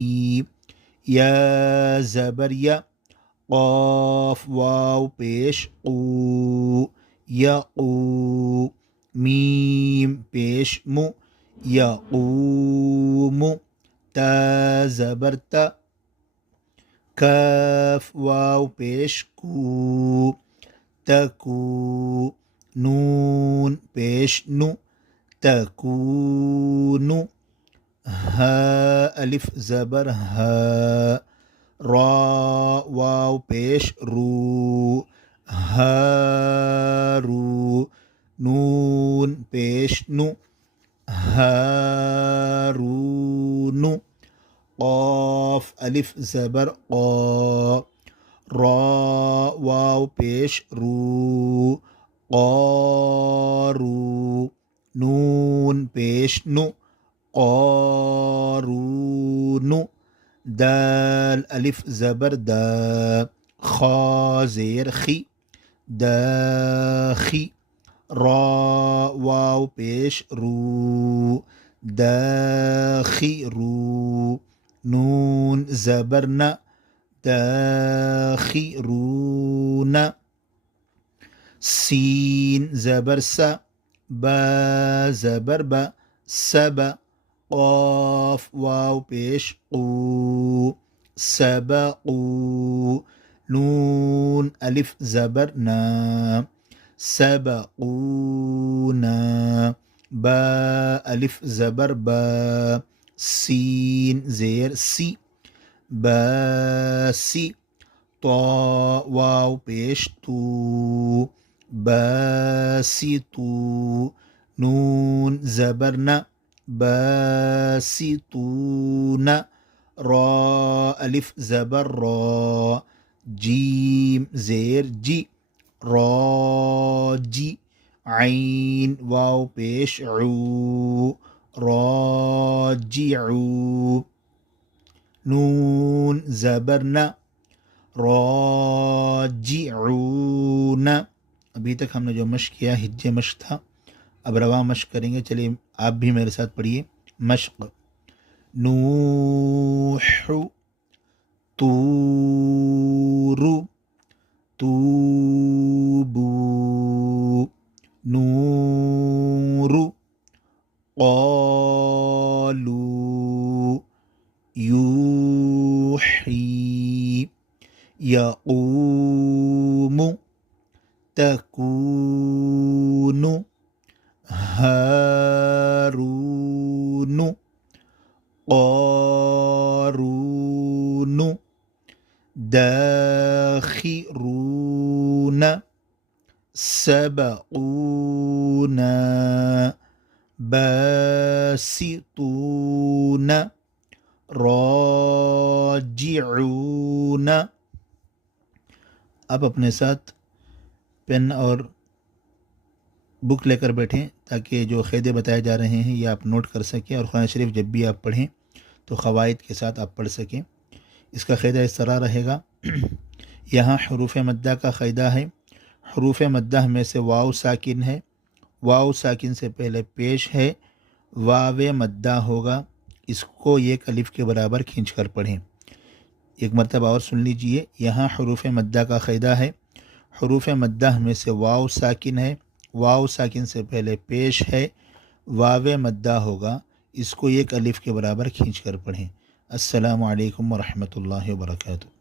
या ज़बर या, क़ाफ़ वाव पेश क़ू यक़ू, मीम पेश मु यक़ूमु, ता ज़बर ता, काफ वाव पेश कू तकू, नून पेश नु तकूनु, हा अलिफ ज़बर हा, रा वाव पेश रू हारू, नून पेश नु हारूनु, क़ाफ़ अलिफ ज़बर क़ा, रा वाव पेश रू क़ारू, नून पेश नु क़ारूनु, दाल अलिफ ज़बर दा, खा ज़ेर खी दाखी, रा वाव पेश रू दाखिरू, नून ज़बर न दाखिरून, सीन ज़बर सा, बा ज़बर बा सब, क़ाफ़ वाव पेश क़ू सबक़ू, नून अलिफ ज़बर ना सबक़ूना, बा अलिफ ज़बर बा, सीन ज़ेर सी बासी, ता वाव पेश तू बासितू, नून ज़बर न बासितून, रा अलिफ ज़बर रा, जीम ज़ेर जी राजी, ऐन वाव पेश ऊ राजिऊ, नून ज़बर न राजिऊन। अभी तक हमने जो मश्क किया हिज्जे मश्क था, अब रवा मश्क करेंगे। चलिए आप भी मेरे साथ पढ़िए। मश्क नूह तूरु तूबू, नूरु क़ालू यूही, यक़ूमु तकूनु, हारूनु क़ारूनु, दाखिरून, सबक़ूना, बासितून, राजिऊन। अब अपने साथ पेन और बुक लेकर बैठें ताकि जो क़ायदे बताए जा रहे हैं ये आप नोट कर सकें और कुरान शरीफ जब भी आप पढ़ें तो क़वाइद के साथ आप पढ़ सकें। इसका क़ायदा इस तरह रहेगा। यहाँ हुरूफ़ मद्दा का क़ायदा है। हुरूफ़ मद्दा में से वाव साकिन है, वाव साकिन से पहले पेश है, वाव मद्दा होगा, इसको एक अलिफ के बराबर खींच कर पढ़ें। एक मरतबा और सुन लीजिए। यहाँ हुरूफ़ मद्दा का क़ायदा है। हुरूफ़ मद्दा में से वाव साकिन है, वाव साकिन से पहले पेश है, वाव मद्दा होगा, इसको एक अलिफ के बराबर खींच कर पढ़ें। अस्सलामु अलैकुम व रहमतुल्लाहि व बरकातुहू।